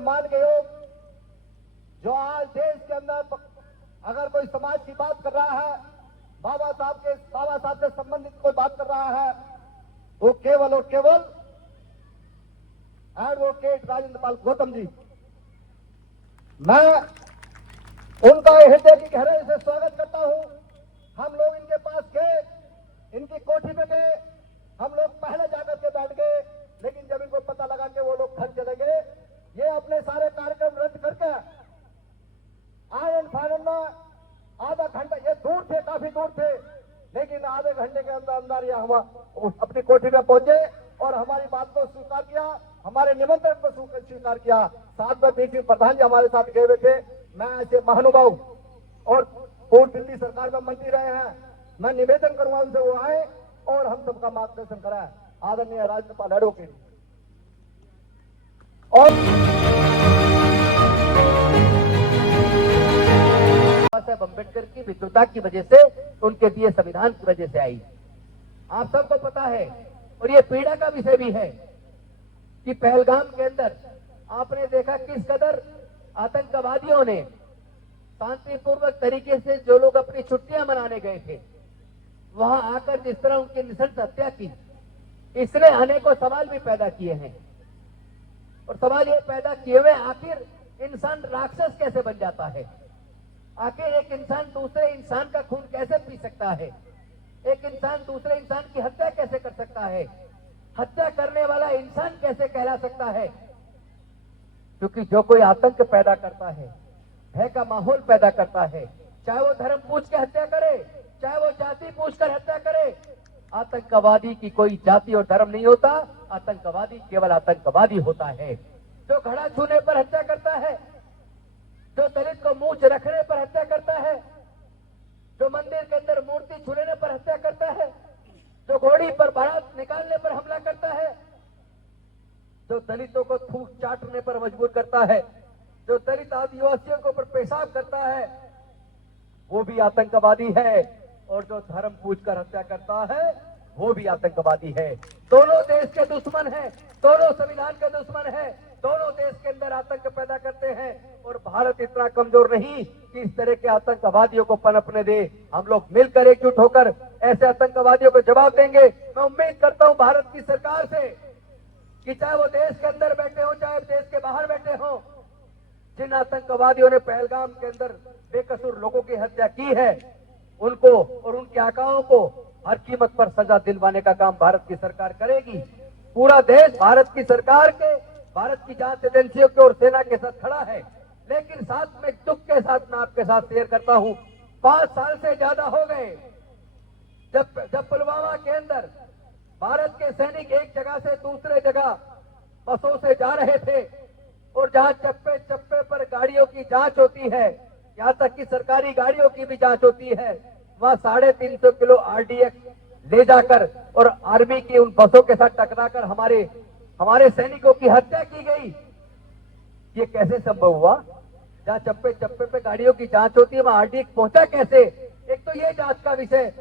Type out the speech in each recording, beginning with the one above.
सम्मान के योग, जो आज देश के अंदर अगर कोई समाज की बात कर रहा है, बाबा साहब से संबंधित कोई बात कर रहा है, वो केवल और केवल एडवोकेट राजेंद्र पाल गौतम जी। मैं उनका हृदय की गहराई से स्वागत करता हूं। हम लोग इनके पास गए, इनकी कोठी में गए, हम लोग पहले जाकर के बैठ गए, लेकिन जब इनको पता लगा कि वो लोग घर चले गए, ये अपने सारे कार्यक्रम रद्द करके आयरन फाइनल में आधा घंटा, ये दूर थे, काफी दूर थे, लेकिन आधे घंटे के अंदर अंदर ये हम अपनी कोठी में पहुंचे और हमारी बात को स्वीकार किया, हमारे निमंत्रण को स्वीकार किया। साथ में बीच प्रधान जी हमारे साथ गए हुए थे। मैं ऐसे महानुभाव और पूर्व दिल्ली सरकार में मंत्री रहे हैं, मैं निवेदन करूंगा उनसे वो आए और हम सबका मार्गदर्शन कराए। आदरणीय राजेंद्र पाल एडवोकेट और साहब अम्बेडकर की विद्वता की वजह से, उनके दिए संविधान की वजह से आई। आप सबको पता है, और ये पीड़ा का विषय भी है कि पहलगाम के अंदर आपने देखा किस कदर आतंकवादियों ने शांतिपूर्वक तरीके से जो लोग अपनी छुट्टियां मनाने गए थे, वहां आकर जिस तरह उनकी नृशंस हत्या की, इसने अनेकों सवाल भी पैदा किए हैं। और सवाल ये पैदा किए हुए, आखिर इंसान राक्षस कैसे बन जाता है? आखिर एक इंसान दूसरे इंसान का खून कैसे पी सकता है? एक इंसान दूसरे इंसान की हत्या कैसे कर सकता है? हत्या करने वाला इंसान कैसे कहला सकता है? क्योंकि जो कोई आतंक पैदा करता है, भय का माहौल पैदा करता है, चाहे वो धर्म पूछ के हत्या करे, चाहे वो जाति पूछकर हत्या करे, आतंकवादी की कोई जाति और धर्म नहीं होता। आतंकवादी केवल आतंकवादी होता है। जो घड़ा छूने पर हत्या करता है, जो दलित को मूंछ रखने पर हत्या करता है, जो मंदिर के अंदर मूर्ति छूने पर हत्या करता है, जो घोड़ी पर बारात निकालने पर हमला करता है, जो दलितों को थूक चाटने पर मजबूर करता है, जो दलित आदिवासियों के ऊपर पेशाब करता है, वो भी आतंकवादी है। और जो धर्म पूछकर हत्या करता है, वो भी आतंकवादी है। दोनों देश के दुश्मन हैं, दोनों संविधान के दुश्मन हैं, दोनों देश के अंदर आतंक पैदा करते हैं। और भारत इतना कमजोर नहीं कि इस तरह के आतंकवादियों को पनपने दे। हम लोग मिलकर एकजुट होकर ऐसे आतंकवादियों को जवाब देंगे। मैं उम्मीद करता हूं भारत की सरकार से कि चाहे वो देश के अंदर बैठे हो, चाहे देश के बाहर बैठे हो, जिन आतंकवादियों ने पहलगाम के अंदर बेकसूर लोगों की हत्या की है, उनको और उनके आकाओं को हर कीमत पर सजा दिलवाने का काम भारत की सरकार करेगी। पूरा देश भारत की सरकार के, भारत की जांच एजेंसियों के और सेना के साथ खड़ा है। लेकिन साथ में दुख के साथ मैं आपके साथ शेयर करता हूं, 5 साल से ज्यादा हो गए जब पुलवामा के अंदर भारत के सैनिक एक जगह से दूसरे जगह बसों से जा रहे थे, और जहां चप्पे चप्पे पर गाड़ियों की जांच होती है, यहाँ तक कि सरकारी गाड़ियों की भी जांच होती है, वहां 350 किलो आरडीएक्स ले जाकर और आर्मी की उन बसों के साथ टकराकर हमारे सैनिकों की हत्या की गई। ये कैसे संभव हुआ? जहां चप्पे चप्पे पे गाड़ियों की जांच होती है, वहां आरडीएक्स पहुंचा कैसे? एक तो ये जांच का विषय,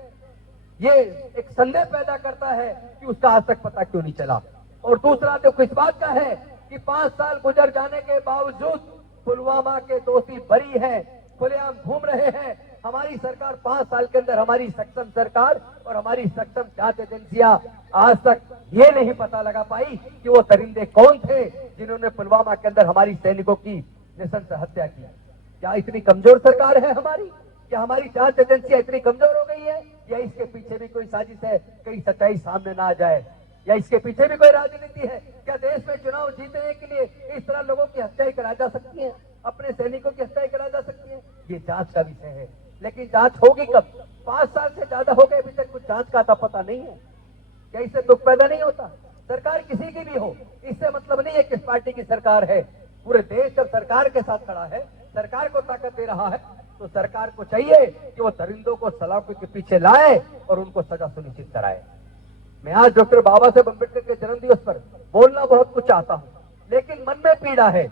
ये एक संदेह पैदा करता है कि उसका आज तक पता क्यों नहीं चला। और दूसरा तो किस बात का है कि 5 साल गुजर जाने के बावजूद पुलवामा के दोषी बरी हैं, खुलेआम घूम रहे हैं। हमारी सरकार 5 साल के अंदर, हमारी सक्षम सरकार और हमारी सक्षम जांच एजेंसियां आज तक ये नहीं पता लगा पाई कि वो दरिंदे कौन थे जिन्होंने पुलवामा के अंदर हमारी सैनिकों की नृशंस हत्या की। क्या इतनी कमजोर सरकार है हमारी? क्या हमारी जांच एजेंसियां इतनी कमजोर हो गई है? या इसके पीछे भी कोई साजिश है, कहीं सच्चाई सामने ना आ जाए? या इसके पीछे भी कोई राजनीति है? क्या देश में चुनाव जीतने के लिए इस तरह लोगों की हत्याएं करा जा सकती है, अपने सैनिकों की हत्याएं करा जा सकती है? ये जांच का विषय है। लेकिन जांच होगी कब? 5 साल से ज्यादा हो गए, अभी तक कुछ जांच का आता पता नहीं है। क्या इससे दुख पैदा नहीं होता? सरकार किसी की भी हो, इससे मतलब नहीं है किस पार्टी की सरकार है। पूरे देश जब सरकार के साथ खड़ा है, सरकार को ताकत दे रहा है, तो सरकार को चाहिए कि वो दरिंदों को सलाखों के पीछे लाए और उनको सजा सुनिश्चित कराए। मैं आज डॉक्टर बाबा साहेब अम्बेडकर के जन्म दिवस पर बोलना बहुत कुछ चाहता हूं, लेकिन मन में पीड़ा है।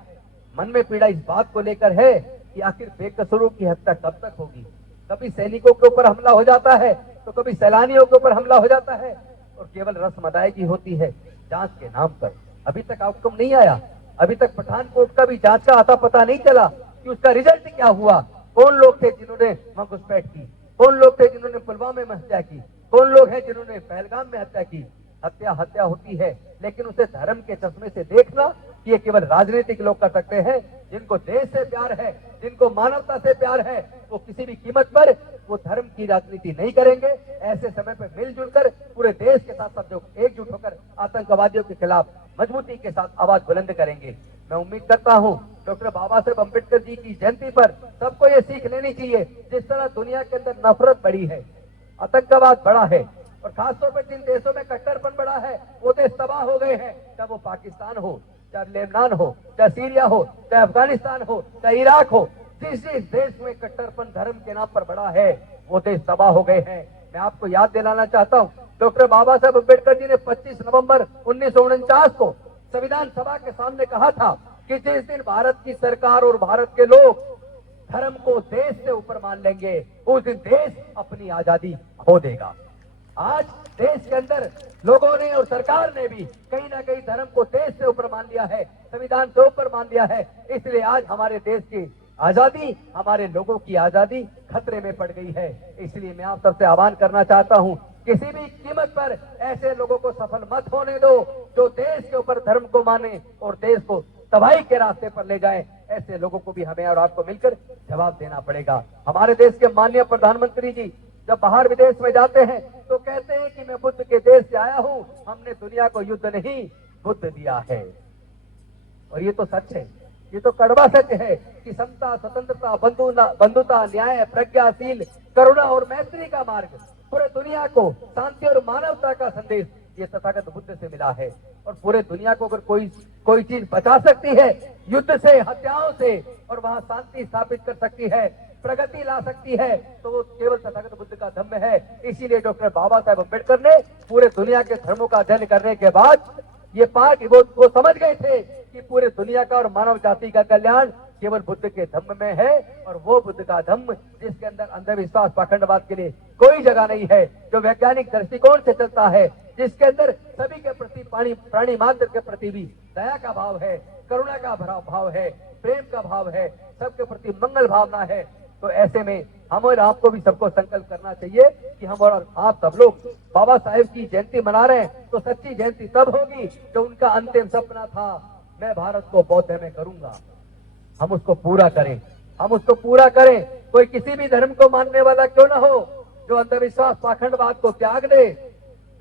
मन में पीड़ा इस बात को लेकर है कि आखिर बेकसूरों की हत्या कब तक होगी? कभी सैनिकों के ऊपर हमला हो जाता है, तो कभी सैलानियों के ऊपर हमला हो जाता है, और केवल रस्म अदायगी होती है जांच के नाम पर। अभी तक आउटकम नहीं आया। अभी तक पठानकोट का भी जांच का आता पता नहीं चला कि उसका रिजल्ट क्या हुआ। कौन लोग थे जिन्होंने वहां घुसपैठ की, कौन लोग थे जिन्होंने पुलवामा में हत्या की, कौन लोग हैं जिन्होंने पहलगाम में हत्या की। हत्या होती है, लेकिन उसे धर्म के चश्मे से देखना कि ये केवल राजनीतिक लोग कर सकते हैं। जिनको देश से प्यार है, जिनको मानवता से प्यार है, वो किसी भी कीमत पर वो धर्म की राजनीति नहीं करेंगे। ऐसे समय पर मिलजुल कर पूरे देश के साथ सब लोग एकजुट होकर आतंकवादियों के खिलाफ मजबूती के साथ आवाज बुलंद करेंगे। मैं उम्मीद करता हूँ डॉक्टर बाबा साहेब अम्बेडकर जी की जयंती पर सबको ये सीख लेनी चाहिए। जिस तरह दुनिया के अंदर नफरत बढ़ी है, आतंकवाद बढ़ा है, और खासतौर पर जिन देशों में कट्टरपन बढ़ा है वो देश तबाह हो गए हैं। चाहे वो पाकिस्तान हो, चाहे लेबनान हो, चाहे सीरिया हो, चाहे अफगानिस्तान हो, चाहे इराक हो, जिस देश में कट्टरपन धर्म के नाम पर बढ़ा है वो देश तबाह हो गए हैं। मैं आपको याद दिलाना चाहता हूँ, डॉक्टर बाबा साहेब अम्बेडकर जी ने 25 नवंबर 1949 को संविधान सभा के सामने कहा था कि जिस दिन भारत की सरकार और भारत के लोग धर्म को देश से ऊपर मान लेंगे, उस दिन देश अपनी आजादी खो देगा। आज देश के अंदर लोगों ने और सरकार ने भी कहीं ना कहीं धर्म को देश से ऊपर मान लिया है, संविधान से ऊपर मान लिया है। इसलिए आज हमारे देश की आजादी, हमारे लोगों की आजादी खतरे में पड़ गई है। इसलिए मैं आप सबसे आह्वान करना चाहता हूं, किसी भी कीमत पर ऐसे लोगों को सफल मत होने दो जो देश के ऊपर धर्म को माने और देश को तबाही के रास्ते पर ले जाए। ऐसे लोगों को भी हमें और आपको मिलकर जवाब देना पड़ेगा। हमारे देश के माननीय प्रधानमंत्री जी जब बाहर विदेश में जाते हैं तो कहते हैं कि मैं बुद्ध के देश से आया हूं, हमने दुनिया को युद्ध नहीं बुद्ध दिया है। और ये तो सच है, ये तो कड़वा सच है कि समता, स्वतंत्रता, बंधुता, न्याय, प्रज्ञाशील, करुणा और मैत्री का मार्ग पूरे दुनिया को शांति और मानवता का संदेश ये तथागत बुद्ध से मिला है। और पूरे दुनिया को अगर कोई चीज बचा सकती है युद्ध से, हत्याओं से, और वहां शांति स्थापित कर सकती है, प्रगति ला सकती है, तो वो केवल तथागत बुद्ध का धम्म है। इसीलिए डॉक्टर बाबा साहेब अम्बेडकर ने पूरे दुनिया के धर्मों का अध्ययन करने के बाद ये पाठ वो समझ गए थे कि पूरे दुनिया का और मानव जाति का कल्याण केवल बुद्ध के धम्म में है। और वो बुद्ध का धम्म जिसके अंदर अंधविश्वास, पाखंडवाद के लिए कोई जगह नहीं है, जो वैज्ञानिक दृष्टिकोण से चलता है, जिसके अंदर सभी के प्रति, प्राणी मात्र के प्रति भी दया का भाव है, करुणा का भाव है, प्रेम का भाव है, सबके प्रति मंगल भावना है। तो ऐसे में हम और आपको भी सबको संकल्प करना चाहिए कि हम और आप सब लोग बाबा साहेब की जयंती मना रहे हैं तो सच्ची जयंती तब होगी जो उनका अंतिम सपना था, मैं भारत को बौद्ध में करूंगा। हम उसको पूरा करें, हम उसको पूरा करें। कोई किसी भी धर्म को मानने वाला क्यों ना हो, जो अंधविश्वास, पाखंडवाद को त्याग दे,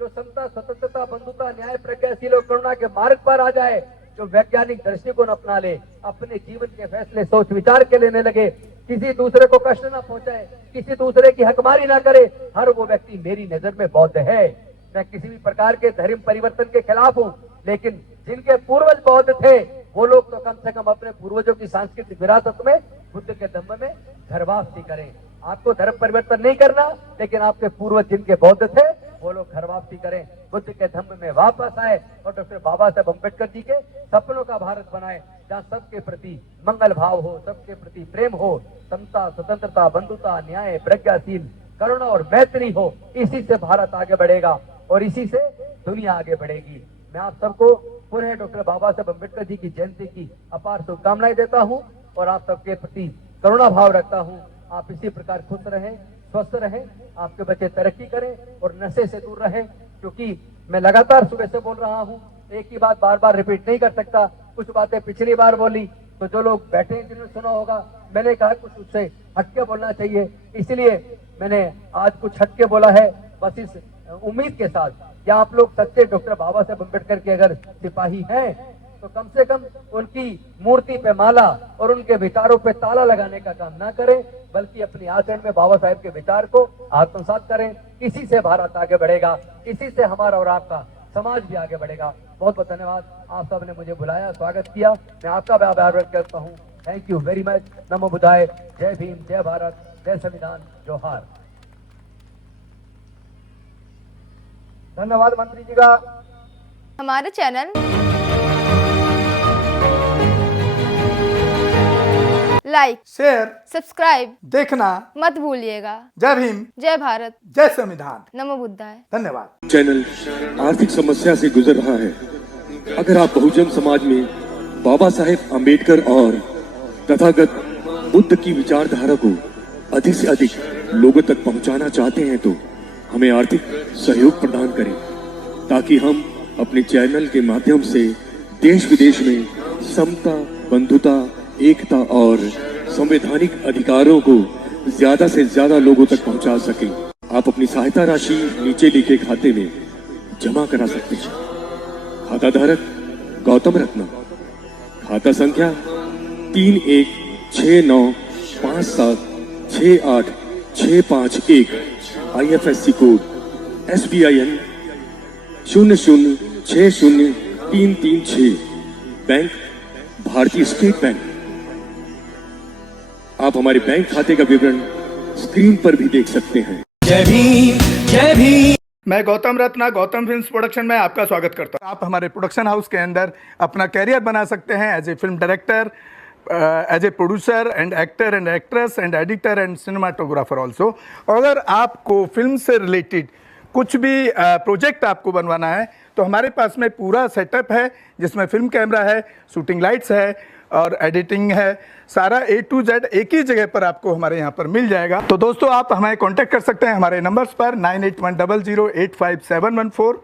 जो समता, स्वतंत्रता, बंधुता, न्याय, प्रज्ञाशील और करुणा के मार्ग पर आ जाए, जो वैज्ञानिक दृष्टिकोण अपना ले, अपने जीवन के फैसले सोच विचार के लेने लगे, किसी दूसरे को कष्ट ना पहुंचाए, किसी दूसरे की हकमारी ना करे, हर वो व्यक्ति मेरी नजर में बौद्ध है। मैं किसी भी प्रकार के धर्म परिवर्तन के खिलाफ हूँ, लेकिन जिनके पूर्वज बौद्ध थे वो लोग तो कम से कम अपने पूर्वजों की सांस्कृतिक विरासत में बुद्ध के धम्म में घरवापसी करें। आपको धर्म परिवर्तन नहीं करना, लेकिन आपके पूर्वज जिनके बौद्ध थे वो लोग घर वापसी करें, बुद्ध के धम्म में वापस आए और डॉक्टर बाबा साहेब अम्बेडकर जी के सपनों का भारत बनाए, जहाँ सबके प्रति मंगल भाव हो, सबके प्रति प्रेम हो, समता, स्वतंत्रता, बंधुता, न्याय, प्रज्ञाशील, करुणा और मैत्री हो। इसी से भारत आगे बढ़ेगा और इसी से दुनिया आगे बढ़ेगी। मैं आप सबको पुनः डॉक्टर बाबा साहेब अम्बेडकर जी की जयंती की अपार शुभकामनाएं देता हूं और आप सबके प्रति करुणा भाव रखता हूं। आप इसी प्रकार खुश रहें, स्वस्थ रहें, आपके बच्चे तरक्की करें और नशे से दूर रहें। क्योंकि मैं लगातार सुबह से बोल रहा हूं, एक ही बात बार बार रिपीट नहीं कर सकता। कुछ बातें पिछली बार बोली तो जो लोग बैठे हैं जिन्होंने सुना होगा, मैंने कहा कुछ उससे हटके बोलना चाहिए, इसलिए मैंने आज कुछ हटके बोला है। बस इस उम्मीद के साथ कि आप लोग सच्चे डॉक्टर बाबा साहेब अम्बेडकर के अगर सिपाही हैं तो कम से कम उनकी मूर्ति पे माला और उनके विचारों पे ताला लगाने का काम ना करें, बल्कि अपनी आचरण में बाबा साहेब के विचार को आत्मसात करें। इसी से भारत आगे बढ़ेगा, इसी से हमारा और आपका समाज भी आगे बढ़ेगा। बहुत बहुत धन्यवाद, आप सब ने मुझे बुलाया, स्वागत किया, मैं आपका भी आभार व्यक्त करता हूँ। Thank you very much. नमो बुद्धाय, जय भीम, जय भारत, जय संविधान, जोहार। धन्यवाद मंत्री जी का। हमारे चैनल लाइक, शेयर, सब्सक्राइब देखना मत भूलिएगा। जय भीम, जय भारत, जय संविधान, नमो बुद्धाय। धन्यवाद। चैनल आर्थिक समस्या से गुजर रहा है। अगर आप बहुजन समाज में बाबा साहेब अम्बेडकर और तथागत बुद्ध की विचारधारा को अधिक से अधिक लोगों तक पहुंचाना चाहते हैं तो हमें आर्थिक सहयोग प्रदान करें, ताकि हम अपने चैनल के माध्यम से देश विदेश में समता, बंधुता, एकता और संवैधानिक अधिकारों को ज्यादा से ज्यादा लोगों तक पहुंचा सकें। आप अपनी सहायता राशि नीचे लिखे खाते में जमा करा सकते हैं। खाता धारक गौतम रत्ना, खाता संख्या 3169576865 IFSC कोड SBIN 0060336, बैंक भारतीय स्टेट बैंक। आप हमारे बैंक खाते का विवरण स्क्रीन पर भी देख सकते हैं। जय भीम, जय भीम। मैं गौतम रत्ना गौतम फिल्म्स प्रोडक्शन में आपका स्वागत करता हूं। आप हमारे प्रोडक्शन हाउस के अंदर अपना कैरियर बना सकते हैं as a film director, as a producer and actor and actress and editor and cinematographer also. अगर आपको फिल्म से रिलेटेड कुछ भी प्रोजेक्ट आपको बनवाना है तो हमारे पास में पूरा सेटअप है, जिसमें फिल्म कैमरा है, शूटिंग लाइट्स है और एडिटिंग है। सारा A to Z एक ही जगह पर आपको हमारे यहाँ पर मिल जाएगा। तो दोस्तों, आप हमें कांटेक्ट कर सकते हैं हमारे नंबर्स पर 9810085714